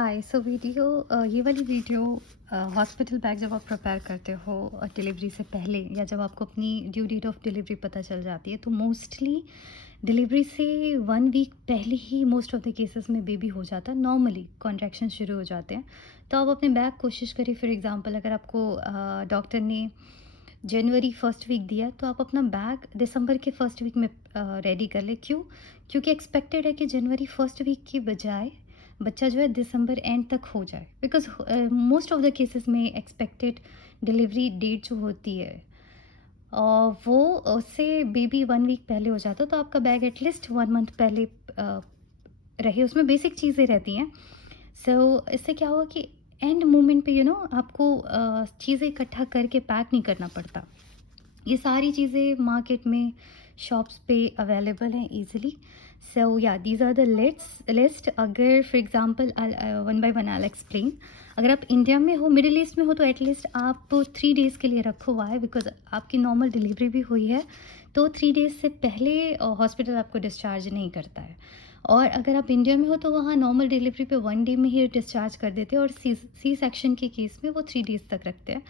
हाय ये वाली video hospital bag जब आप प्रिपेयर करते हो डिलीवरी से पहले या जब आपको अपनी ड्यू डेट ऑफ डिलीवरी पता चल जाती है तो मोस्टली डिलीवरी से 1 वीक पहले ही मोस्ट ऑफ द केसेस में बेबी हो जाता है। नॉर्मली कॉन्ट्रैक्शन शुरू हो जाते हैं। तो आप अपने बैग कोशिश करिए। फॉर एग्जांपल अगर आपको डॉक्टर ने जनवरी फर्स्ट वीक दिया है, तो आप अपना बैग दिसंबर के फर्स्ट वीक में रेडी कर ले। क्यों? क्योंकि एक्सपेक्टेड है कि जनवरी फर्स्ट वीक की बजाय बच्चा जो है दिसंबर एंड तक हो जाए। Because most of the cases में एक्सपेक्टेड डिलीवरी डेट जो होती है वो उससे बेबी 1 वीक पहले हो जाता है। तो आपका बैग एटलीस्ट 1 मंथ पहले रहे, उसमें बेसिक चीज़ें रहती हैं। इससे क्या हुआ कि एंड मोमेंट पे आपको चीज़ें इकट्ठा करके पैक नहीं करना पड़ता। ये सारी चीज़ें मार्केट में शॉप्स पे अवेलेबल हैं इजीली। सो या दीज आर द लिस्ट। अगर for example one by one I explain. अगर आप इंडिया में हो, मिडिल ईस्ट में हो, तो एटलीस्ट आप 3 डेज़ के लिए रखो। वाई? बिकॉज आपकी नॉर्मल डिलीवरी भी हुई है, तो 3 डेज़ से पहले हॉस्पिटल आपको डिस्चार्ज नहीं करता है। और अगर आप इंडिया में हो तो वहाँ नॉर्मल डिलीवरी पे 1 डे में ही डिस्चार्ज कर देते हैं, और सी सेक्शन के केस में वो 3 डेज़ तक रखते हैं।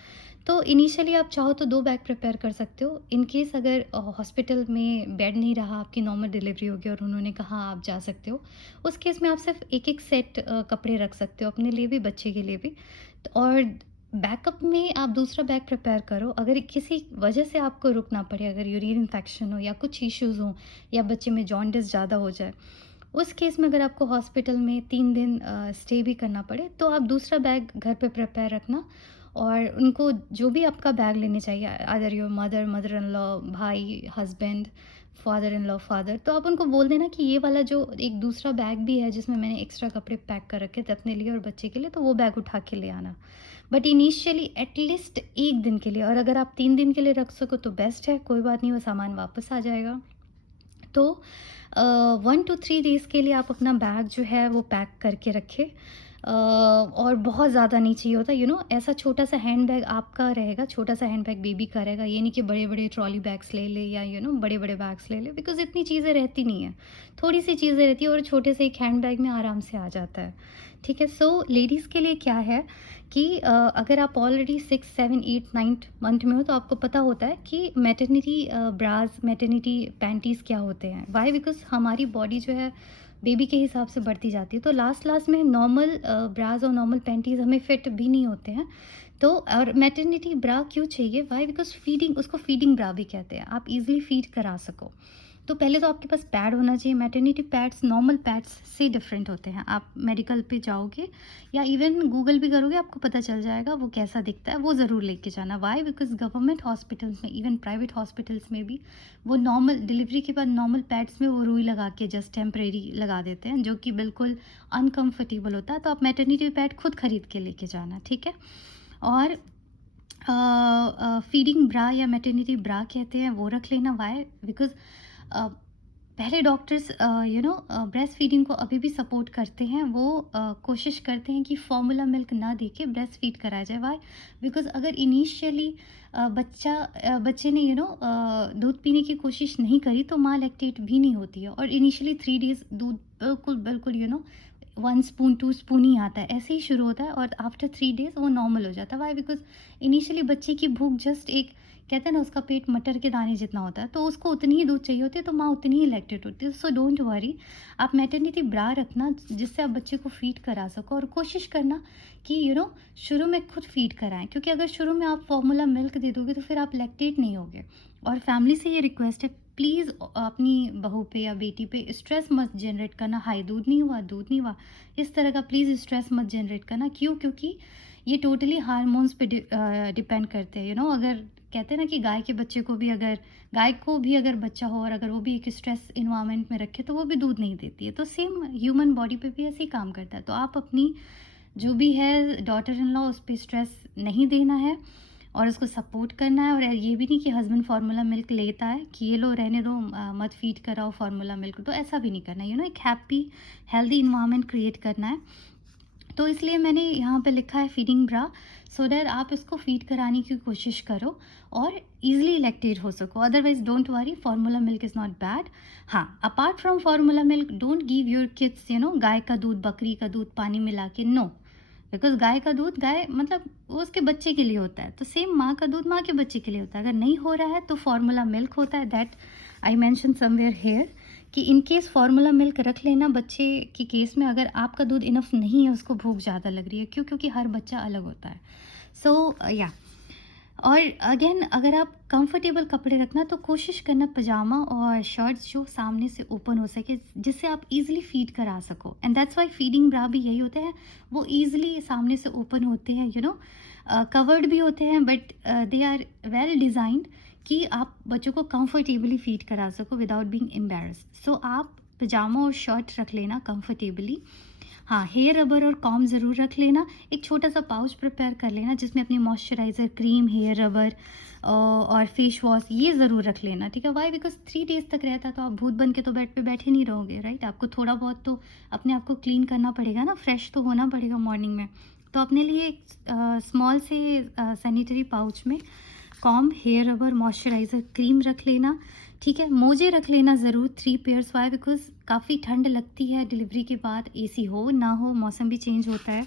तो इनिशियली आप चाहो तो 2 बैग प्रिपेयर कर सकते हो। इन केस अगर हॉस्पिटल में बेड नहीं रहा, आपकी नॉर्मल डिलीवरी हो गई और उन्होंने कहा आप जा सकते हो, उस केस में आप सिर्फ एक-एक सेट कपड़े रख सकते हो, अपने लिए भी, बच्चे के लिए भी। और बैकअप में आप दूसरा बैग प्रिपेयर करो। अगर किसी वजह से आपको रुकना पड़े, अगर यूरिन इन्फेक्शन हो या कुछ इश्यूज़ हों या बच्चे में जॉन्डिस ज़्यादा हो जाए, उस केस में अगर आपको हॉस्पिटल में 3 दिन स्टे भी करना पड़े, तो आप दूसरा बैग घर पे प्रिपेयर रखना। और उनको जो भी आपका बैग लेने चाहिए, other your mother in law, भाई, husband, father in law, father, तो आप उनको बोल देना कि ये वाला जो एक दूसरा बैग भी है जिसमें मैंने एक्स्ट्रा कपड़े पैक कर रखे थे अपने लिए और बच्चे के लिए, तो वो बैग उठा के ले आना। बट इनिशियली एटलीस्ट 1 दिन के लिए, और अगर आप 3 दिन के लिए रख सको तो बेस्ट है। कोई बात नहीं, वो सामान वापस आ जाएगा। तो 1 to 3 डेज़ के लिए आप अपना बैग जो है वो पैक करके रखें। और बहुत ज़्यादा नहीं चाहिए होता, ऐसा छोटा सा हैंड बैग आपका रहेगा, छोटा सा हैंड बैग बेबी का रहेगा। ये नहीं कि बड़े बड़े ट्रॉली बैग्स ले ले या बड़े बड़े बैग्स ले ले, बिकॉज इतनी चीज़ें रहती नहीं है। थोड़ी सी चीज़ें रहती है और छोटे से एक हैंड बैग में आराम से आ जाता है। ठीक है। सो लेडीज़ के लिए क्या है कि अगर आप ऑलरेडी 6, 7, 8, 9 मंथ में हो, तो आपको पता होता है कि मैटरनिटी ब्राज, मैटरनिटी पैंटीज़ क्या होते हैं। वाई? बिकॉज हमारी बॉडी जो है बेबी के हिसाब से बढ़ती जाती है, तो लास्ट लास्ट में नॉर्मल ब्राज और नॉर्मल पैंटीज़ हमें फिट भी नहीं होते हैं। तो और मैटरनिटी ब्रा क्यों चाहिए? वाई? बिकॉज फीडिंग, उसको फीडिंग ब्रा भी कहते हैं, आप इजीली फीड करा सको। तो पहले तो आपके पास पैड होना चाहिए। मैटरनिटी पैड्स नॉर्मल पैड्स से डिफरेंट होते हैं। आप मेडिकल पे जाओगे या इवन गूगल भी करोगे, आपको पता चल जाएगा वो कैसा दिखता है। वो ज़रूर लेके जाना। वाई? बिकॉज गवर्नमेंट हॉस्पिटल्स में, इवन प्राइवेट हॉस्पिटल्स में भी, वो नॉर्मल डिलीवरी के बाद नॉर्मल पैड्स में वो रुई लगा के जस्ट टेम्परेरी लगा देते हैं, जो कि बिल्कुल अनकम्फर्टेबल होता है। तो आप मैटरनिटी पैड खुद खरीद के लेके जाना। ठीक है। और फीडिंग ब्रा या मैटरनिटी ब्रा कहते हैं, वो रख लेना। वाई? बिकॉज पहले डॉक्टर्स ब्रेस्ट फीडिंग को अभी भी सपोर्ट करते हैं। वो कोशिश करते हैं कि फॉर्मूला मिल्क ना दे के ब्रेस्ट फीड कराया जाए। वाई? बिकॉज अगर इनिशियली बच्चे ने दूध पीने की कोशिश नहीं करी, तो माँ लैक्टेट भी नहीं होती है। और इनिशियली 3 डेज़ दूध बिल्कुल बिल्कुल 1 स्पून 2 स्पून ही आता है, ऐसे ही शुरू होता है, और आफ्टर 3 डेज़ वो नॉर्मल हो जाता है। वाई? बिकॉज इनिशियली बच्चे की भूख जस्ट एक, कहते हैं ना, उसका पेट मटर के दाने जितना होता है, तो उसको उतनी ही दूध चाहिए होती है, तो माँ उतनी ही लैक्टेट होती है। सो डोंट वरी, आप मैटरनिटी ब्रा रखना जिससे आप बच्चे को फीड करा सको। और कोशिश करना कि शुरू में खुद फीड कराएं, क्योंकि अगर शुरू में आप फॉर्मूला मिल्क दे दोगे तो फिर आप लैक्टेट नहीं होगे। और फैमिली से ये रिक्वेस्ट है, प्लीज़ अपनी बहू पे या बेटी पे स्ट्रेस मत जनरेट करना। हाई दूध नहीं हुआ, दूध नहीं हुआ, इस तरह का प्लीज़ स्ट्रेस मत जनरेट करना। क्यों? क्योंकि ये टोटली हार्मोन्स पे डिपेंड करते हैं। अगर कहते हैं ना कि गाय को भी अगर बच्चा हो और अगर वो भी एक स्ट्रेस इन्वायरमेंट में रखे, तो वो भी दूध नहीं देती है। तो सेम ह्यूमन बॉडी पे भी ऐसे ही काम करता है। तो आप अपनी जो भी है डॉटर इन लॉ, उस पर स्ट्रेस नहीं देना है और उसको सपोर्ट करना है। और ये भी नहीं कि हस्बैंड फार्मूला मिल्क लेता है कि ये लो रहने दो, मत फीड कराओ फार्मूला मिल्क, तो ऐसा भी नहीं करना है। एक हैप्पी हेल्दी इन्वायरमेंट क्रिएट करना है। तो इसलिए मैंने यहाँ पे लिखा है फीडिंग ब्रा, सो दैट आप इसको फीड कराने की कोशिश करो और ईजिली लैक्टेट हो सको। Otherwise don't worry, formula milk is not bad. हाँ, apart from formula milk don't give your kids गाय का दूध, बकरी का दूध पानी मिला के, नो। बिकॉज गाय का दूध गाय मतलब वो उसके बच्चे के लिए होता है, तो सेम माँ का दूध माँ के बच्चे के लिए होता है। अगर नहीं हो रहा है तो फार्मूला मिल्क होता है, that I mention somewhere here कि इन केस फार्मूला मिल्क रख लेना बच्चे की केस में, अगर आपका दूध इनफ नहीं है, उसको भूख ज़्यादा लग रही है, क्यों? क्योंकि हर बच्चा अलग होता है। सो या और अगेन अगर आप कंफर्टेबल कपड़े रखना तो कोशिश करना पजामा और शर्ट्स जो सामने से ओपन हो सके, जिससे आप इजीली फीड करा सको। एंड दैट्स वाई फीडिंग ब्रा भी यही होते हैं, वो इजीली सामने से ओपन होते हैं, कवर्ड भी होते हैं, but they are well designed कि आप बच्चों को कंफर्टेबली फीड करा सको विदाउट बीइंग एम्बेरस्ड। सो आप पजामा और शर्ट रख लेना कंफर्टेबली। हाँ, हेयर रबर और कॉम ज़रूर रख लेना। एक छोटा सा पाउच प्रिपेयर कर लेना जिसमें अपनी मॉइस्चराइज़र, क्रीम, हेयर रबर और फेस वॉश ये ज़रूर रख लेना, ठीक है? वाई? बिकॉज 3 डेज़ तक रहता है, तो आप भूत बन के तो बेड पे बैठे नहीं रहोगे, राइट? आपको थोड़ा बहुत तो अपने आप को क्लीन करना पड़ेगा ना, फ्रेश तो होना पड़ेगा मॉर्निंग में। तो अपने लिए एक स्मॉल से सैनिटरी पाउच में comb, hair rubber, moisturiser, cream रख लेना, ठीक है? मोजे रख लेना ज़रूर 3 पेयर्स। वाई? बिकॉज़ काफ़ी ठंड लगती है डिलीवरी के बाद, एसी हो ना हो, मौसम भी चेंज होता है।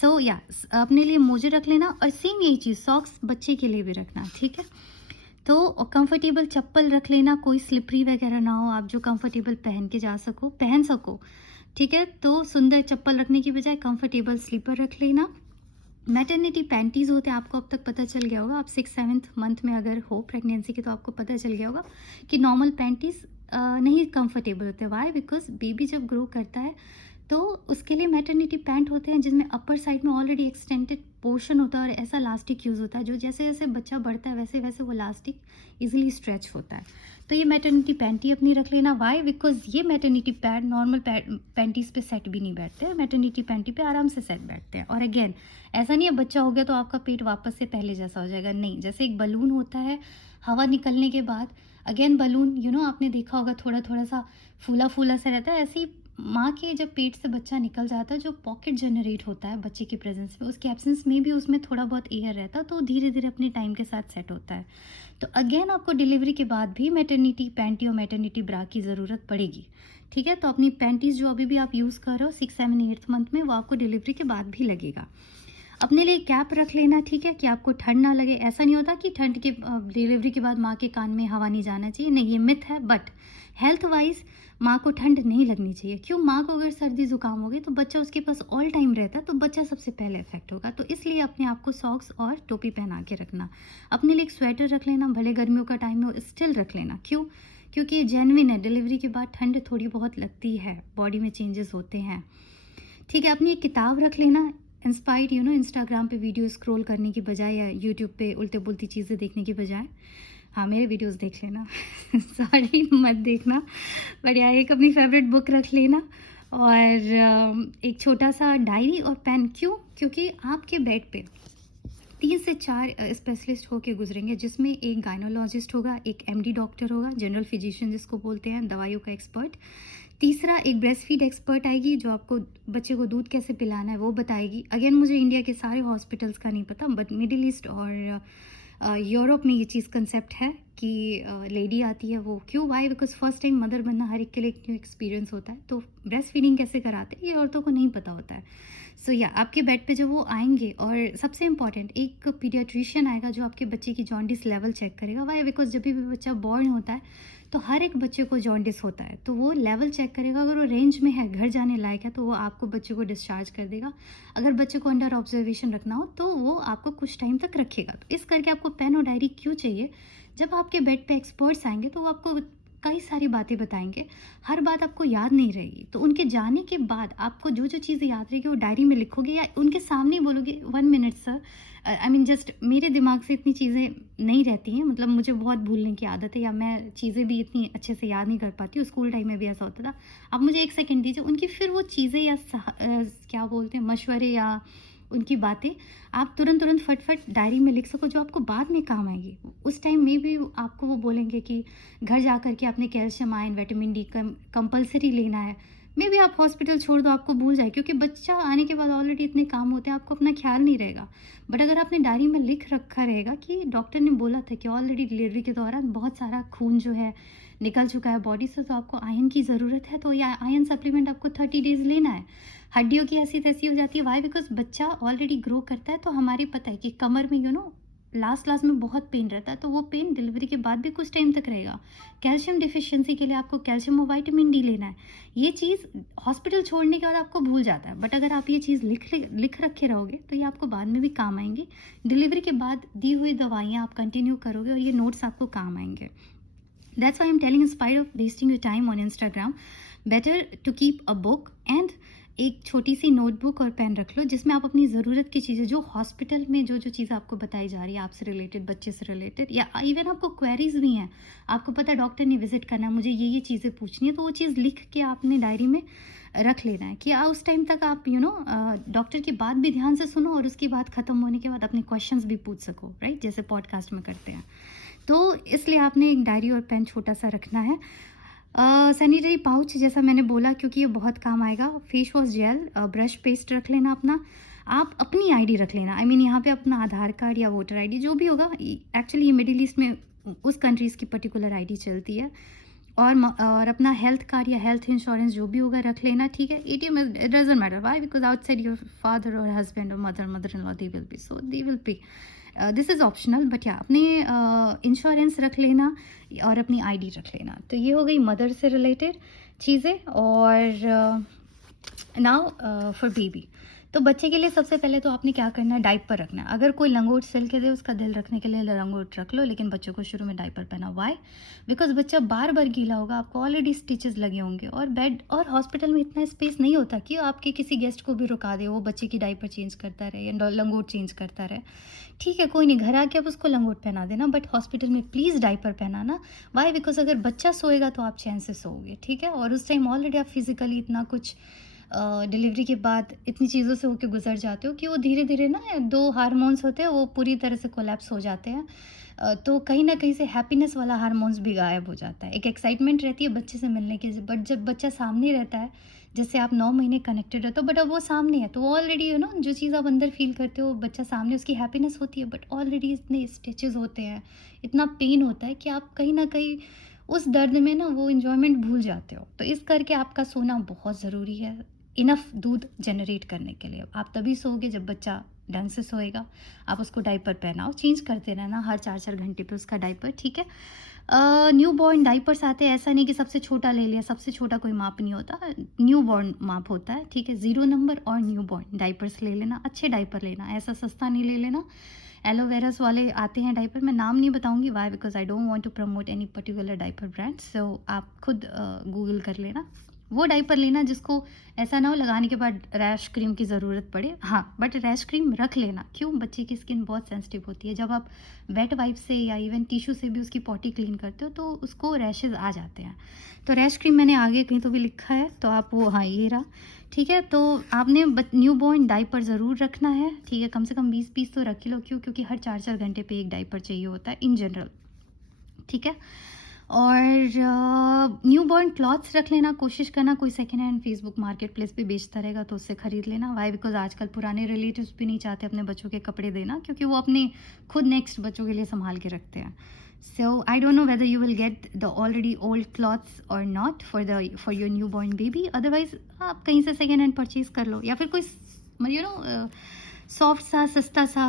सो या अपने लिए मोजे रख लेना, और सेम यही चीज़ सॉक्स बच्चे के लिए भी रखना, ठीक है? तो कंफर्टेबल चप्पल रख लेना, कोई स्लिपरी वगैरह ना हो, आप जो कंफर्टेबल पहन के जा सको, पहन सको, ठीक है? तो सुंदर चप्पल रखने की बजाय कंफर्टेबल स्लीपर रख लेना। मैटरनिटी पैंटीज़ होते हैं, आपको अब तक पता चल गया होगा, आप 6-7th मंथ में अगर हो प्रेगनेंसी के, तो आपको पता चल गया होगा कि नॉर्मल पैंटीज़ नहीं कंफर्टेबल होते। वाई? बिकॉज बेबी जब ग्रो करता है तो उसके लिए मैटरनिटी पैंट होते हैं जिसमें अपर साइड में ऑलरेडी एक्सटेंडेड पोर्शन होता है और ऐसा लास्टिक यूज़ होता है जो जैसे जैसे बच्चा बढ़ता है वैसे वैसे वो लास्टिक इजीली स्ट्रेच होता है। तो ये मैटरनिटी पैंट ही अपनी रख लेना। वाई? बिकॉज ये मैटरनिटी पैंट नॉर्मल पैंटीज़ पे सेट भी नहीं बैठते हैं, मैटरनिटी पैंटी पे आराम से सेट बैठते हैं। और अगेन ऐसा नहीं है बच्चा हो गया तो आपका पेट वापस से पहले जैसा हो जाएगा, नहीं। जैसे एक बलून होता है, हवा निकलने के बाद अगेन बलून, आपने देखा होगा थोड़ा थोड़ा सा फूला फूला सा रहता है, ऐसे ही माँ के जब पेट से बच्चा निकल जाता है, जो पॉकेट जनरेट होता है बच्चे के प्रेजेंस में, उसके एब्सेंस में भी उसमें थोड़ा बहुत एयर रहता है, तो धीरे धीरे अपने टाइम के साथ सेट होता है। तो अगेन आपको डिलीवरी के बाद भी मैटरनिटी पैंटी और मैटरनिटी ब्रा की ज़रूरत पड़ेगी, ठीक है? तो अपनी पैंटीज़ जो अभी भी आप यूज़ कर रहे हो 6, 7, 8th मंथ में, वो आपको डिलीवरी के बाद भी लगेगा। अपने लिए कैप रख लेना, ठीक है? कि आपको ठंड ना लगे। ऐसा नहीं होता कि ठंड के डिलीवरी के बाद माँ के कान में हवा नहीं जाना चाहिए, नहीं, ये मिथ है। बट हेल्थ वाइज माँ को ठंड नहीं लगनी चाहिए। क्यों? माँ को अगर सर्दी ज़ुकाम हो गई तो बच्चा उसके पास ऑल टाइम रहता है, तो बच्चा सबसे पहले इफेक्ट होगा। तो इसलिए अपने आप को सॉक्स और टोपी पहना के रखना। अपने लिए एक स्वेटर रख लेना, भले गर्मियों का टाइम हो स्टिल रख लेना। क्यों? क्योंकि ये जेन्युइन है, डिलीवरी के बाद ठंड थोड़ी बहुत लगती है, बॉडी में चेंजेस होते हैं, ठीक है? अपनी एक किताब रख लेना, इंस्पायर्ड, इंस्टाग्राम पे वीडियो स्क्रॉल करने की बजाय या यूट्यूब पे उल्टे पुल्टी चीज़ें देखने की बजाय। हाँ, मेरे वीडियोस देख लेना सॉरी मत देखना, बट यार एक अपनी फेवरेट बुक रख लेना, और एक छोटा सा डायरी और पेन। क्यों? क्योंकि आपके बेड पे 3 से 4 स्पेशलिस्ट होके गुजरेंगे, जिसमें एक गायनोलॉजिस्ट होगा, एक एमडी डॉक्टर होगा, जनरल फिजिशियन जिसको बोलते हैं, दवाइयों का एक्सपर्ट। तीसरा एक ब्रेस्ट फीड एक्सपर्ट आएगी जो आपको बच्चे को दूध कैसे पिलाना है वो बताएगी। अगेन मुझे इंडिया के सारे हॉस्पिटल्स का नहीं पता, बट मिडिल ईस्ट और यूरोप में ये चीज़ कंसेप्ट है कि लेडी आती है वो। क्यों? Why? Because first time mother बनना हर एक के लिए एक न्यू एक्सपीरियंस होता है, तो ब्रेस्ट फीडिंग कैसे कराते हैं ये औरतों को नहीं पता होता है। सो या आपके बेड पे जब वो आएंगे, और सबसे इम्पॉर्टेंट एक पीडियाट्रिशियन आएगा जो आपके बच्चे की जॉन्डिस लेवल चेक करेगा। वाई? बिकॉज जब भी बच्चा बॉर्न होता है तो हर एक बच्चे को जॉन्डिस होता है, तो वो लेवल चेक करेगा। अगर वो रेंज में है, घर जाने लायक है, तो वो आपको बच्चे को डिस्चार्ज कर देगा। अगर बच्चे को अंडर ऑब्जर्वेशन रखना हो तो वो आपको कुछ टाइम तक रखेगा। तो इस करके आपको पेन और डायरी क्यों चाहिए? जब आपके बेड पे एक्सपर्ट्स आएंगे तो वो आपको कई सारी बातें बताएंगे, हर बात आपको याद नहीं रहेगी, तो उनके जाने के बाद आपको जो जो चीज़ें याद रहेगी वो डायरी में लिखोगे या उनके सामने बोलोगे 1 minute sir, I mean just मेरे दिमाग से इतनी चीज़ें नहीं रहती हैं, मतलब मुझे बहुत भूलने की आदत है, या मैं चीज़ें भी इतनी अच्छे से याद नहीं कर पाती हूँ। स्कूल टाइम में भी ऐसा होता था। आप मुझे 1 सेकंड दीजिए, उनकी फिर वो चीज़ें या क्या बोलते हैं, मशवरे या उनकी बातें आप तुरंत तुरंत फट डायरी में लिख सको, जो आपको बाद में काम आएगी। उस टाइम में भी आपको वो बोलेंगे कि घर जा कर के आपने calcium, iron, vitamin D compulsory लेना है। मे बी आप हॉस्पिटल छोड़ दो, आपको भूल जाए, क्योंकि बच्चा आने के बाद ऑलरेडी इतने काम होते हैं, आपको अपना ख्याल नहीं रहेगा। बट अगर आपने डायरी में लिख रखा रहेगा कि डॉक्टर ने बोला था कि ऑलरेडी डिलीवरी के दौरान बहुत सारा खून जो है निकल चुका है बॉडी से, तो आपको आयरन की ज़रूरत है, तो ये आयरन सप्लीमेंट आपको 30 डेज़ लेना है। हड्डियों की ऐसी तैसी हो जाती है, वाई? बिकॉज बच्चा ऑलरेडी ग्रो करता है, तो हमारी पता है कि कमर में लास्ट लास्ट में बहुत पेन रहता है, तो वो पेन डिलीवरी के बाद भी कुछ टाइम तक रहेगा। कैल्शियम डिफिशिएंसी के लिए आपको कैल्शियम और विटामिन डी लेना है। ये चीज़ हॉस्पिटल छोड़ने के बाद आपको भूल जाता है, बट अगर आप ये चीज़ लिख रखे रहोगे तो ये आपको बाद में भी काम आएंगी। डिलीवरी के बाद दी हुई दवाइयाँ आप कंटिन्यू करोगे और ये नोट्स आपको काम आएंगे। That's why I'm telling, in spite of wasting your time on Instagram, better to keep a book and एक छोटी सी नोटबुक और पेन रख लो, जिसमें आप अपनी ज़रूरत की चीज़ें, जो हॉस्पिटल में जो जो चीज़ें आपको बताई जा रही है, आपसे रिलेटेड, बच्चे से रिलेटेड, या इवन आपको क्वेरीज भी हैं, आपको पता है डॉक्टर ने विजिट करना है, मुझे ये चीज़ें पूछनी है, तो वो चीज़ लिख के आपने डायरी में रख लेना है कि उस टाइम तक आप डॉक्टर की बात भी ध्यान से सुनो और उसकी बात ख़त्म होने के बाद अपने क्वेश्चंस भी पूछ सको, राइट, जैसे पॉडकास्ट में करते हैं। तो इसलिए आपने एक डायरी और पेन छोटा सा रखना है। सैनिटरी पाउच, जैसा मैंने बोला, क्योंकि ये बहुत काम आएगा। Face wash jail, brush paste रख लेना अपना। आप अपनी आईडी रख लेना, आई मीन यहाँ पे अपना आधार कार्ड या वोटर आईडी जो भी होगा। एक्चुअली ये मिडिल ईस्ट में उस कंट्रीज़ की पर्टिकुलर आईडी चलती है। और अपना हेल्थ कार्ड या हेल्थ इंश्योरेंस जो भी होगा रख लेना, ठीक है। ATM, it doesn't matter, why? Because outside your father और हस्बैंड और mother in law, they will be this is optional, but या अपने इंश्योरेंस रख लेना और अपनी आईडी रख लेना। तो ये हो गई मदर से रिलेटेड चीज़ें। और नाउ फॉर बेबी, तो बच्चे के लिए सबसे पहले तो आपने क्या करना है, डाइपर रखना है। अगर कोई लंगोट सिल के दे, उसका दिल रखने के लिए लंगोट रख लो, लेकिन बच्चों को शुरू में डाइपर पहना। वाई? बिकॉज बच्चा बार बार गीला होगा, आपको ऑलरेडी स्टिचेस लगे होंगे, और बेड और हॉस्पिटल में इतना स्पेस नहीं होता कि आपके किसी गेस्ट को भी रुका दे, वो बच्चे की डाइपर चेंज करता रहे या लंगोट चेंज करता रहे। ठीक है, कोई नहीं, घर आके आप उसको लंगोट पहना देना, बट हॉस्पिटल में प्लीज़ डाइपर पहनाना। वाई? बिकॉज अगर बच्चा सोएगा तो आप चैन से सोओगे, ठीक है। और उस टाइम ऑलरेडी आप फिजिकली इतना कुछ डिलीवरी के बाद इतनी चीज़ों से होके गुजर जाते हो कि वो धीरे धीरे ना, 2 हार्मोन्स होते हैं, वो पूरी तरह से कोलैप्स हो जाते हैं। तो कहीं ना कहीं से हैप्पीनेस वाला हार्मोन्स भी गायब हो जाता है। एक एक्साइटमेंट रहती है बच्चे से मिलने की, बट जब बच्चा सामने रहता है, जैसे आप 9 महीने कनेक्टेड रहते हो, बट अब वो सामने है, तो ऑलरेडी जो चीज़ आप अंदर फील करते हो, बच्चा सामने, उसकी हैप्पीनेस होती है, बट ऑलरेडी इतने स्टिचेस होते हैं, इतना पेन होता है कि आप कहीं ना कहीं उस दर्द में ना वो इन्जॉयमेंट भूल जाते हो। तो इस करके आपका सोना बहुत ज़रूरी है, इनफ दूध जनरेट करने के लिए। आप तभी सोओगे जब बच्चा ढंग से सोएगा। आप उसको डाइपर पहनाओ, चेंज करते रहना हर 4-4 घंटे पे उसका डाइपर, ठीक है। न्यू बॉर्न डाइपर्स आते हैं, ऐसा नहीं कि सबसे छोटा ले लिया, सबसे छोटा कोई माप नहीं होता, न्यू बॉर्न माप होता है, ठीक है। 0 नंबर और न्यू बॉर्न डाइपर्स ले लेना, अच्छे डाइपर लेना, ऐसा सस्ता नहीं ले लेना। एलोवेरास वाले आते हैं डाइपर, मैं नाम नहीं बताऊंगी, why? Because I don't want to promote any particular diaper brand, so आप खुद गूगल कर लेना। वो डाइपर लेना जिसको ऐसा ना हो लगाने के बाद रैश क्रीम की ज़रूरत पड़े। हाँ, बट रैश क्रीम रख लेना। क्यों? बच्चे की स्किन बहुत सेंसिटिव होती है, जब आप वेट वाइप से या इवन टिश्यू से भी उसकी पॉटी क्लीन करते हो तो उसको रैशेज़ आ जाते हैं। तो रैश क्रीम मैंने आगे कहीं तो भी लिखा है, तो आप वो, हाँ ये रहा, ठीक है। तो आपने न्यू बॉर्न डाइपर ज़रूर रखना है, ठीक है। कम से कम 20 पीस तो रख लो, क्यों? क्योंकि हर 4-4 घंटे पे एक डाइपर चाहिए होता है इन जनरल, ठीक है। और न्यू बॉर्न क्लॉथ्स रख लेना, कोशिश करना कोई second hand Facebook market place पे बेचता रहेगा तो उससे ख़रीद लेना। वाई? बिकॉज आजकल पुराने रिलेटिव्स भी नहीं चाहते अपने बच्चों के कपड़े देना, क्योंकि वो अपने खुद नेक्स्ट बच्चों के लिए संभाल के रखते हैं। So I don't know whether you will get the already old clothes और not for your newborn baby. Otherwise आप कहीं से सेकेंड हैंड परचेज कर लो, या फिर कोई सॉफ्ट सा सस्ता सा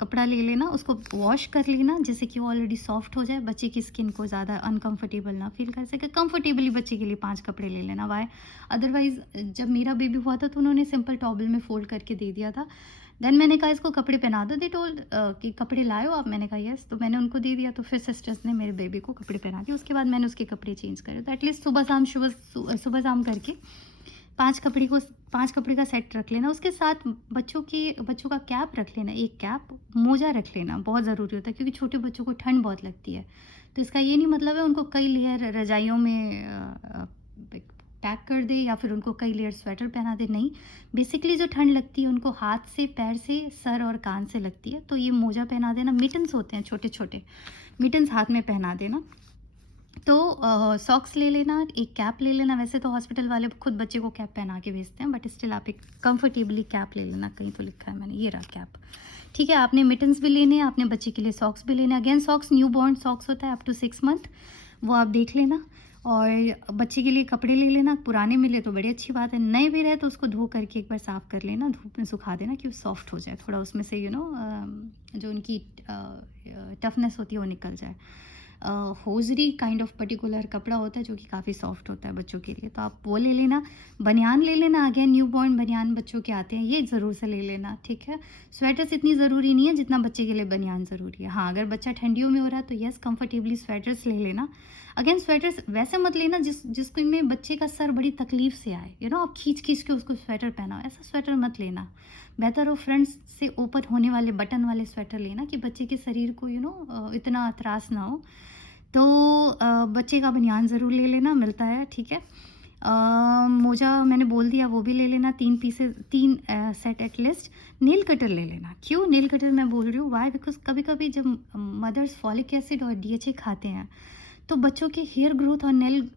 कपड़ा ले लेना, उसको वॉश कर लेना जिससे कि वो ऑलरेडी सॉफ्ट हो जाए, बच्चे की स्किन को ज़्यादा अनकंफर्टेबल ना फील कर सके। कंफर्टेबली बच्चे के लिए 5 कपड़े ले लेना। वाई? अदरवाइज़ जब मेरा बेबी हुआ था तो उन्होंने सिंपल टॉवल में फोल्ड करके दे दिया था। देन मैंने कहा इसको कपड़े पहना दो, दे टोल्ड कि कपड़े लाए हो आप? मैंने कहा यस, तो मैंने उनको दे दिया। तो फिर सिस्टर्स ने मेरे बेबी को कपड़े पहना दिए, उसके बाद मैंने उसके कपड़े चेंज करे। तो एटलीस्ट सुबह शाम करके 5 कपड़े का सेट रख लेना। उसके साथ बच्चों का कैप रख लेना, एक कैप, मोजा रख लेना, बहुत ज़रूरी होता है, क्योंकि छोटे बच्चों को ठंड बहुत लगती है। तो इसका ये नहीं मतलब है उनको कई लेयर रजाइयों में पैक कर दे या फिर उनको कई लेयर स्वेटर पहना दे, नहीं। बेसिकली जो ठंड लगती है उनको हाथ से, पैर से, सर और कान से लगती है, तो ये मोजा पहना देना। मिटन्स होते हैं छोटे छोटे, मिटन्स हाथ में पहना देना। तो सॉक्स ले लेना, एक कैप ले लेना। वैसे तो हॉस्पिटल वाले खुद बच्चे को कैप पहना के भेजते हैं, बट स्टिल आप एक कंफर्टेबली कैप ले लेना। कहीं तो लिखा है मैंने, ये रहा कैप। ठीक है, आपने मिटन्स भी लेने हैं, आपने बच्चे के लिए सॉक्स भी लेने हैं। Again socks new born socks होता है अप टू 6 मंथ, वो आप देख लेना। और बच्चे के लिए कपड़े ले लेना, पुराने मिले तो बड़ी अच्छी बात है, नए भी रहे तो उसको धो करके एक बार साफ़ कर लेना, धूप में सुखा देना कि वो सॉफ्ट हो जाए, थोड़ा उसमें से जो उनकी टफनेस होती है वो निकल जाए। होजरी काइंड ऑफ पर्टिकुलर कपड़ा होता है जो कि काफ़ी सॉफ्ट होता है बच्चों के लिए, तो आप वो ले लेना। बनियान ले लेना, अगेन न्यू बॉर्न बनियान बच्चों के आते हैं, ये ज़रूर से ले लेना। ठीक है, स्वेटर्स इतनी ज़रूरी नहीं है जितना बच्चे के लिए बनियान ज़रूरी है। हाँ, अगर बच्चा ठंडियों में हो रहा है तो यस, कंफर्टेबली स्वेटर्स ले लेना। अगेन स्वेटर्स वैसे मत लेना जिसको में बच्चे का सर बड़ी तकलीफ से आए, आप खींच खींच के उसको स्वेटर पहनाओ, ऐसा स्वेटर मत लेना। बेहतर हो फ्रंट से ओपन होने वाले बटन वाले स्वेटर लेना कि बच्चे के शरीर को इतना त्रास ना हो। तो बच्चे का बनियान ज़रूर ले लेना, मिलता है। ठीक है, मोजा मैंने बोल दिया, वो भी ले लेना, 3 सेट एटलीस्ट। नेल कटर ले लेना। क्यों नेल कटर मैं बोल रही हूँ, वाई, बिकॉज कभी कभी जब मदर्स फॉलिक एसिड और डीएचए खाते हैं तो बच्चों के हेयर ग्रोथ और नेल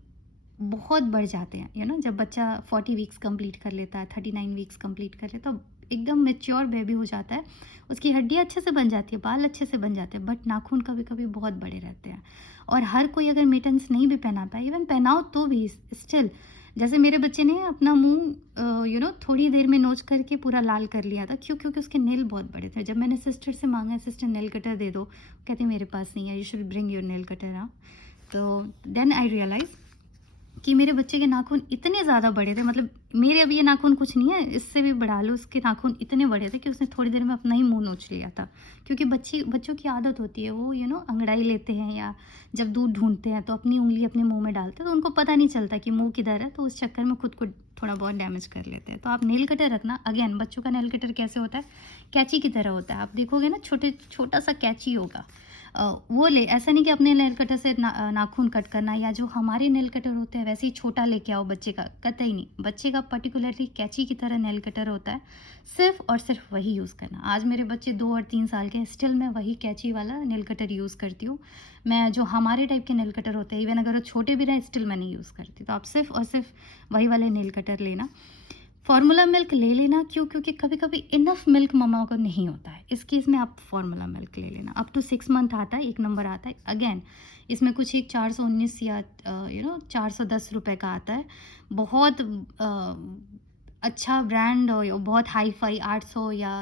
बहुत बढ़ जाते हैं। जब बच्चा 40 वीक्स कंप्लीट कर लेता है, 39 वीक्स कंप्लीट कर लेता है, तो एकदम मेच्योर बेबी हो जाता है, उसकी हड्डियाँ अच्छे से बन जाती है, बाल अच्छे से बन जाते हैं, बट नाखून कभी कभी बहुत बड़े रहते हैं। और हर कोई अगर मिटन्स नहीं भी पहना पाए, इवन पहनाओ तो भी स्टिल, जैसे मेरे बच्चे ने अपना मुंह थोड़ी देर में नोच करके पूरा लाल कर लिया था। क्यों? क्योंकि उसके नेल बहुत बड़े थे। जब मैंने सिस्टर से मांगा, सिस्टर नेल कटर दे दो, कहती मेरे पास नहीं है, you should bring your nail cutter. हाँ, तो देन आई रियलाइज कि मेरे बच्चे के नाखून इतने ज़्यादा बड़े थे, मतलब मेरे अब ये नाखून कुछ नहीं है, इससे भी बढ़ा लो, उसके नाखून इतने बड़े थे कि उसने थोड़ी देर में अपना ही मुंह नोच लिया था। क्योंकि बच्चों की आदत होती है, वो अंगड़ाई लेते हैं या जब दूध ढूंढते हैं तो अपनी उंगली अपने मुंह में डालते हैं, तो उनको पता नहीं चलता कि मुंह किधर है, तो उस चक्कर में खुद को थोड़ा बहुत डैमेज कर लेते हैं। तो आप नेल कटर रखना। अगेन बच्चों का नेल कटर कैसे होता है, कैंची की तरह होता है। आप देखोगे ना, छोटा सा कैंची होगा, वो ले, ऐसा नहीं कि अपने नेल कटर से नाखून कट करना, या जो हमारे नेल कटर होते हैं वैसे ही छोटा लेके आओ बच्चे का, कतई नहीं। बच्चे का पर्टिकुलरली कैंची की तरह नेल कटर होता है, सिर्फ और सिर्फ वही यूज़ करना। आज मेरे बच्चे 2 और 3 साल के हैं, स्टिल मैं वही कैंची वाला नेल कटर यूज़ करती हूँ। मैं जो हमारे टाइप के नेल कटर होते हैं, इवन अगर वो छोटे भी रहे, स्टिल मैं नहीं यूज़ करती। तो आप सिर्फ और सिर्फ वही वाले नेल कटर लेना। फार्मूला मिल्क ले लेना। क्यों? क्योंकि कभी कभी इनफ मिल्क मम्मा को नहीं होता है, इस केस में आप फार्मूला मिल्क ले लेना। अप टू 6 मंथ आता है, एक नंबर आता है। अगेन इसमें कुछ एक 419 या 410 रुपए का आता है। बहुत अच्छा ब्रांड और बहुत हाई फाई 800 या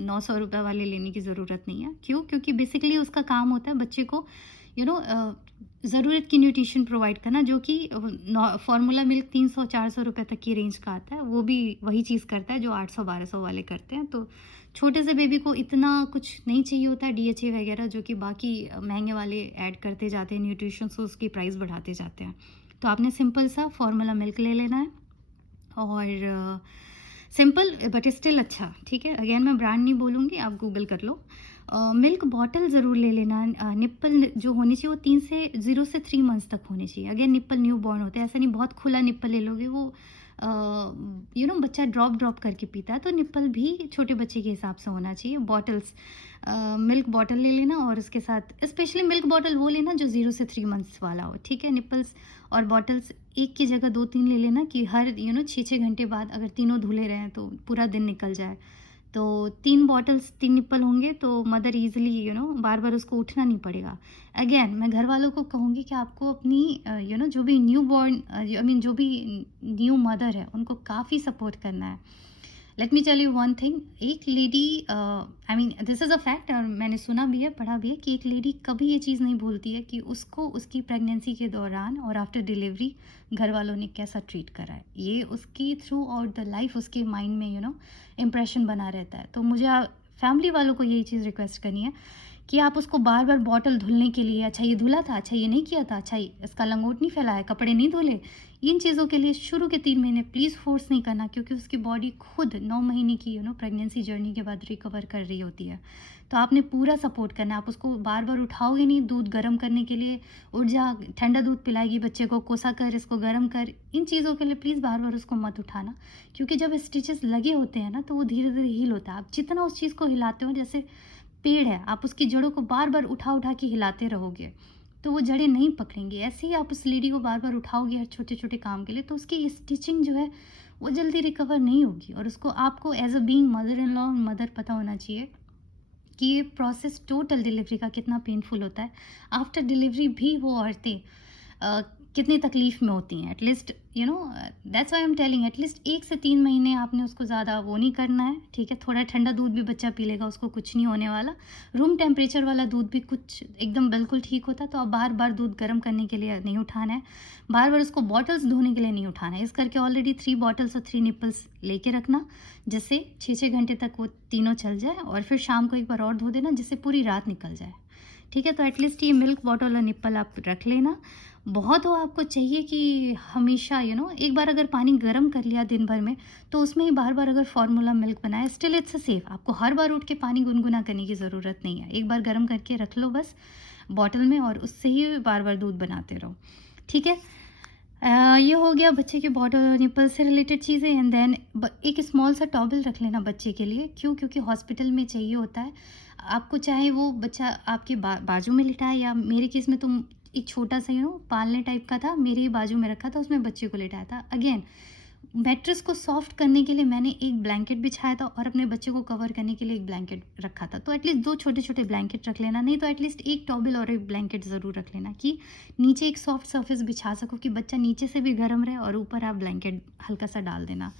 900 रुपए वाले लेने की ज़रूरत नहीं है। क्यों? क्योंकि बेसिकली उसका काम होता है बच्चे को ज़रूरत की न्यूट्रिशन प्रोवाइड करना, जो कि फार्मूला मिल्क 300-400 रुपए तक की रेंज का आता है, वो भी वही चीज़ करता है जो 800-1200 वाले करते हैं। तो छोटे से बेबी को इतना कुछ नहीं चाहिए होता है, डीएचए वगैरह, जो कि बाकी महंगे वाले ऐड करते जाते हैं न्यूट्रिशन, सो उसकी प्राइस बढ़ाते जाते हैं। तो आपने सिंपल सा फार्मूला मिल्क ले लेना है, और सिंपल बट स्टिल अच्छा। ठीक है, अगेन मैं ब्रांड नहीं बोलूँगी, आप गूगल कर लो। मिल्क बॉटल ज़रूर ले लेना। निप्पल जो होनी चाहिए वो 0 से 3 मंथ्स तक होनी चाहिए। अगेन निप्पल न्यू बॉर्न होते हैं, ऐसा नहीं बहुत खुला निप्पल ले लोगे, वो बच्चा ड्रॉप करके पीता है, तो निप्पल भी छोटे बच्चे के हिसाब से होना चाहिए। बॉटल्स, मिल्क बॉटल ले लेना, और उसके साथ स्पेशली मिल्क बॉटल वो लेना जो 0 से 3 मंथ्स वाला हो। ठीक है, निप्पल्स और बॉटल्स एक की जगह 2-3 ले लेना, कि हर 6-6 घंटे बाद अगर तीनों धुले रहें तो पूरा दिन निकल जाए। तो 3 बॉटल्स 3 निप्पल होंगे तो मदर ईज़िली बार बार उसको उठना नहीं पड़ेगा। अगेन मैं घर वालों को कहूँगी कि आपको अपनी जो भी न्यू बॉर्न जो भी न्यू मदर है उनको काफ़ी सपोर्ट करना है। Let me tell you one thing. एक lady, this is a fact, और मैंने सुना भी है, पढ़ा भी है, कि एक लेडी कभी ये चीज़ नहीं भूलती है कि उसको उसकी प्रेगनेंसी के दौरान और आफ्टर डिलीवरी घर वालों ने कैसा ट्रीट करा है। ये उसकी थ्रू आउट द लाइफ उसके माइंड में इम्प्रेशन बना रहता है। तो मुझे फैमिली वालों को यही चीज़ रिक्वेस्ट करनी है कि आप उसको बार बार बॉटल धुलने के लिए, अच्छा ये धुला था, अच्छा ये नहीं किया था, अच्छा इसका लंगोट नहीं फैलाया, कपड़े नहीं धुले, इन चीज़ों के लिए शुरू के 3 महीने प्लीज़ फोर्स नहीं करना, क्योंकि उसकी बॉडी खुद 9 महीने की प्रेगनेंसी जर्नी के बाद रिकवर कर रही होती है। तो आपने पूरा सपोर्ट करना है। आप उसको बार बार उठाओगे नहीं, दूध गर्म करने के लिए उठ जा, ठंडा दूध पिलाएगी बच्चे को, कोसा कर, इसको गर्म कर, इन चीज़ों के लिए प्लीज़ बार बार उसको मत उठाना, क्योंकि जब स्टिचेस लगे होते हैं ना तो वो धीरे धीरे हील होता है। आप जितना उस चीज़ को हिलाते हो, जैसे पेड़ है, आप उसकी जड़ों को बार बार उठा उठा के हिलाते रहोगे तो वो जड़ें नहीं पकड़ेंगी। ऐसे ही आप उस लेडी को बार बार उठाओगे हर छोटे छोटे काम के लिए, तो उसकी स्टिचिंग जो है वो जल्दी रिकवर नहीं होगी। और उसको आपको as a being mother in law mother पता होना चाहिए कि ये प्रोसेस टोटल डिलीवरी का कितना पेनफुल होता है। आफ्टर डिलीवरी भी वो औरतें कितनी तकलीफ़ में होती हैं। At least that's why I am telling, at least 1 से 3 महीने आपने उसको ज़्यादा वो नहीं करना है, ठीक है? थोड़ा ठंडा दूध भी बच्चा पी लेगा, उसको कुछ नहीं होने वाला। रूम टेम्परेचर वाला दूध भी कुछ एकदम बिल्कुल ठीक होता है। तो अब बार-बार दूध गर्म करने के लिए नहीं उठाना है, बार-बार उसको बॉटल्स धोने के लिए नहीं उठाना है। इस करके ऑलरेडी 3 बॉटल्स और 3 निप्पल्स लेके रखना, जिससे 6-6 घंटे तक वो तीनों चल जाए, और फिर शाम को एक बार और धो देना, जिससे पूरी रात निकल जाए, ठीक है? तो एटलीस्ट ये मिल्क बॉटल और निप्पल आप रख लेना। बहुत हो आपको चाहिए कि हमेशा एक बार अगर पानी गर्म कर लिया दिन भर में, तो उसमें ही बार-बार अगर फ़ॉर्मूला मिल्क बनाया, स्टिल इट्स अ सेफ। आपको हर बार उठ के पानी गुनगुना करने की ज़रूरत नहीं है। एक बार गर्म करके रख लो बस बॉटल में, और उससे ही बार-बार दूध बनाते रहो, ठीक है? ये हो गया बच्चे के बॉटल और निप्पल से रिलेटेड चीज़ें। एंड देन एक स्मॉल सा टॉवल रख लेना बच्चे के लिए। क्यों? क्योंकि हॉस्पिटल में चाहिए होता है आपको, चाहे वो बच्चा आपके बाजू में लिटा है, या मेरे केस में तो एक छोटा सा पालने टाइप का था, मेरे ही बाजू में रखा था, उसमें बच्चे को लिटाया था। अगेन मैट्रेस को सॉफ्ट करने के लिए मैंने एक ब्लैंकेट बिछाया था, और अपने बच्चे को कवर करने के लिए एक ब्लैंकेट रखा था। तो एटलीस्ट 2 छोटे-छोटे ब्लैंकेट रख लेना, नहीं तो एटलीस्ट एक टॉवल और एक ब्लैंकेट ज़रूर रख लेना, कि नीचे एक सॉफ्ट सरफेस बिछा सको कि बच्चा नीचे से भी गर्म रहे, और ऊपर आप ब्लैंकेट हल्का सा डाल देना,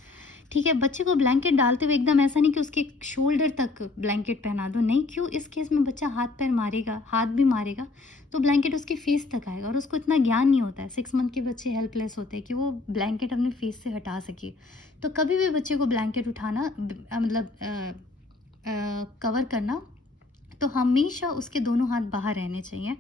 ठीक है? बच्चे को ब्लैंकेट डालते हुए एकदम ऐसा नहीं कि उसके शोल्डर तक ब्लैंकेट पहना दो, नहीं। क्यों? इस केस में बच्चा हाथ पैर मारेगा, हाथ भी मारेगा, तो ब्लैंकेट उसकी फेस तक आएगा, और उसको इतना ज्ञान नहीं होता है। 6 मंथ के बच्चे हेल्पलेस होते हैं कि वो ब्लैंकेट अपने फेस से हटा सके। तो कभी भी बच्चे को ब्लैंकेट उठाना मतलब कवर करना, तो हमेशा उसके दोनों हाथ बाहर रहने चाहिए,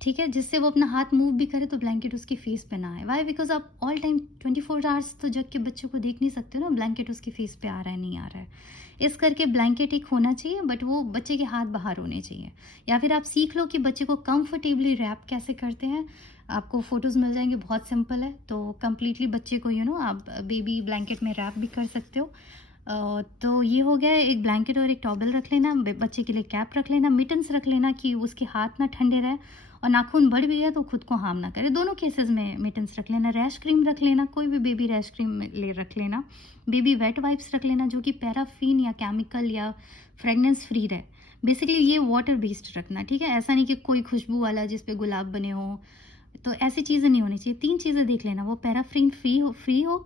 ठीक है? जिससे वो अपना हाथ मूव भी करे तो ब्लैंकेट उसके फेस पे ना आए। वाई? बिकॉज आप ऑल टाइम 24 आवर्स तो जग के बच्चों को देख नहीं सकते हो ना, ब्लैंकेट उसके फेस पे आ रहा है नहीं आ रहा है। इस करके ब्लैंकेट एक होना चाहिए, बट वो बच्चे के हाथ बाहर होने चाहिए। या फिर आप सीख लो कि बच्चे को कंफर्टेबली रैप कैसे करते हैं। आपको फ़ोटोज़ मिल जाएंगे, बहुत सिंपल है। तो कम्प्लीटली बच्चे को आप बेबी ब्लैंकेट में रैप भी कर सकते हो। तो ये हो गया, एक ब्लैंकेट और एक टॉवल रख लेना, बच्चे के लिए कैप रख लेना, मिटन्स रख लेना कि उसके हाथ ना ठंडे रहे, और नाखून बढ़ भी गया तो खुद को हार्म ना करे। दोनों केसेस में मिटन्स रख लेना। रैश क्रीम रख लेना, कोई भी बेबी रैश क्रीम ले रख लेना। बेबी वेट वाइप्स रख लेना, जो कि पैराफिन या केमिकल या फ्रेगनेंस फ्री रहे। बेसिकली ये वाटर बेस्ड रखना, ठीक है? ऐसा नहीं कि कोई खुशबू वाला जिस पे गुलाब बने हो, तो ऐसी चीज़ें नहीं होनी चाहिए। 3 चीज़ें देख लेना, वो पैराफिन फ्री हो,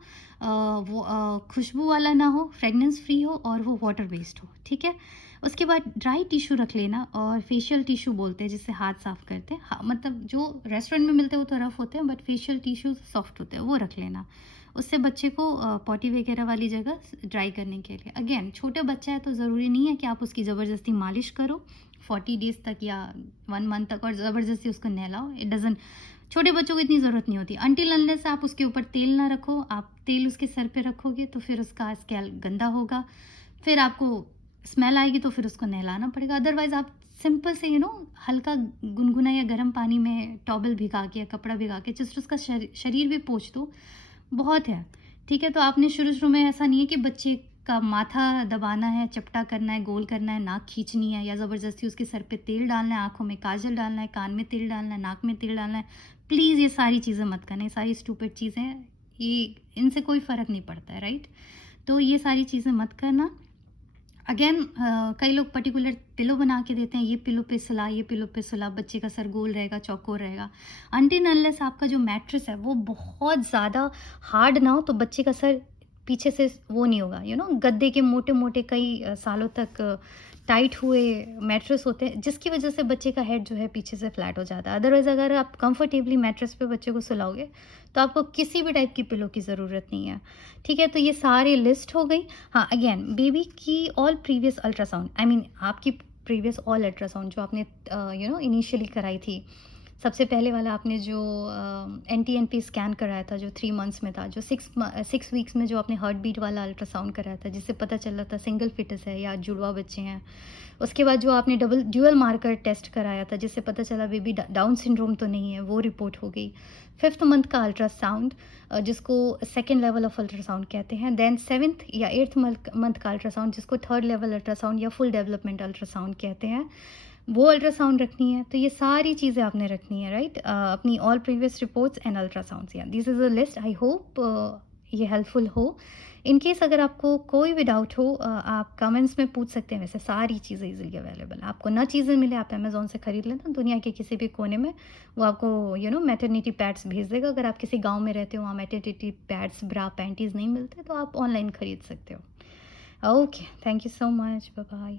वो खुशबू वाला ना हो, फ्रेगनेंस फ्री हो, और वो वाटर बेस्ड हो, ठीक है? उसके बाद ड्राई टिश्यू रख लेना, और फेशियल टिश्यू बोलते हैं जिससे हाथ साफ़ करते हैं। हाँ, मतलब जो रेस्टोरेंट में मिलते हैं वो तो रफ़ होते हैं, बट फेशियल टिश्यू सॉफ्ट होते हैं, वो रख लेना। उससे बच्चे को पॉटी वगैरह वाली जगह ड्राई करने के लिए। अगेन छोटे बच्चा है तो ज़रूरी नहीं है कि आप उसकी ज़बरदस्ती मालिश करो 40 डेज़ तक या 1 मंथ तक, और ज़बरदस्ती उसको नहलाओ। इट डज़न्ट, छोटे बच्चों को इतनी ज़रूरत नहीं होती। अनटिल अनलेस आप उसके ऊपर तेल ना रखो, आप तेल उसके सर पे रखोगे तो फिर उसका स्कैल्प गंदा होगा, फिर आपको स्मेल आएगी, तो फिर उसको नहलाना पड़ेगा। अदरवाइज़ आप सिंपल से हल्का गुनगुना या गर्म पानी में टॉवल भिगा के या कपड़ा भिगा के जस्ट उसका शरीर भी पोंछ दो, बहुत है, ठीक है? तो आपने शुरू-शुरू में ऐसा नहीं है कि बच्चे का माथा दबाना है, चपटा करना है, गोल करना है, नाक खींचनी है, या ज़बरदस्ती उसके सर पे तेल डालना है, आँखों में काजल डालना है, कान में तेल डालना है, नाक में तेल डालना है। प्लीज़ ये सारी चीज़ें मत करना, ये सारी स्टूपिड चीज़ें हैं, ये इनसे कोई फ़र्क नहीं पड़ता है, राइट? तो ये सारी चीज़ें मत करना। अगेन कई लोग पर्टिकुलर पिलो बना के देते हैं, ये पिलो पे सुला, ये पिलो पे सुला, बच्चे का सर गोल रहेगा, चौकोर रहेगा। अनटिल अनलेस आपका जो मैट्रेस है वो बहुत ज़्यादा हार्ड ना हो, तो बच्चे का सर पीछे से वो नहीं होगा। गद्दे के मोटे-मोटे कई सालों तक टाइट हुए मैट्रेस होते हैं, जिसकी वजह से बच्चे का हेड जो है पीछे से फ्लैट हो जाता है। अदरवाइज़ अगर आप कंफर्टेबली मैट्रेस पे बच्चे को सुलाओगे, तो आपको किसी भी टाइप की पिलो की ज़रूरत नहीं है, ठीक है? तो ये सारी लिस्ट हो गई। हाँ, अगेन बेबी की all previous ultrasound, I mean आपकी प्रीवियस ऑल अल्ट्रासाउंड जो आपने इनिशियली कराई थी, सबसे पहले वाला आपने जो एनटीएनपी स्कैन कराया था, जो 3 मंथ्स में था, जो 6 वीक्स में जो आपने हार्ट बीट वाला अल्ट्रासाउंड कराया था, जिससे पता चला था सिंगल फिटस है या जुड़वा बच्चे हैं। उसके बाद जो आपने ड्यूअल मार्कर टेस्ट कराया था, जिससे पता चला बेबी डाउन सिंड्रोम तो नहीं है, वो रिपोर्ट हो गई। 5th मंथ का अल्ट्रासाउंड, जिसको सेकेंड लेवल ऑफ अल्ट्रासाउंड कहते हैं। देन 7th या 8th मंथ का अल्ट्रासाउंड, जिसको 3rd लेवल अल्ट्रासाउंड या फुल डेवलपमेंट अल्ट्रासाउंड कहते हैं। वो अल्ट्रासाउंड रखनी है, तो ये सारी चीज़ें आपने रखनी है, राइट? अपनी all previous reports and ultrasounds, या this is a list. I hope ये हेल्पफुल हो। इन केस अगर आपको कोई भी डाउट हो, आप कमेंट्स में पूछ सकते हैं। वैसे सारी चीज़ें इजीली अवेलेबल हैं, आपको ना चीज़ें मिले आप अमेज़ोन से खरीद लें, तो दुनिया के किसी भी कोने में वो आपको मैटरनिटी पैड्स भेज देगा। अगर आप किसी गाँव में रहते हो, वहाँ मैटरनिटी पैड्स, ब्रा, पैंटीज़ नहीं मिलते, तो आप ऑनलाइन खरीद सकते हो। Okay, thank you so much, bye bye.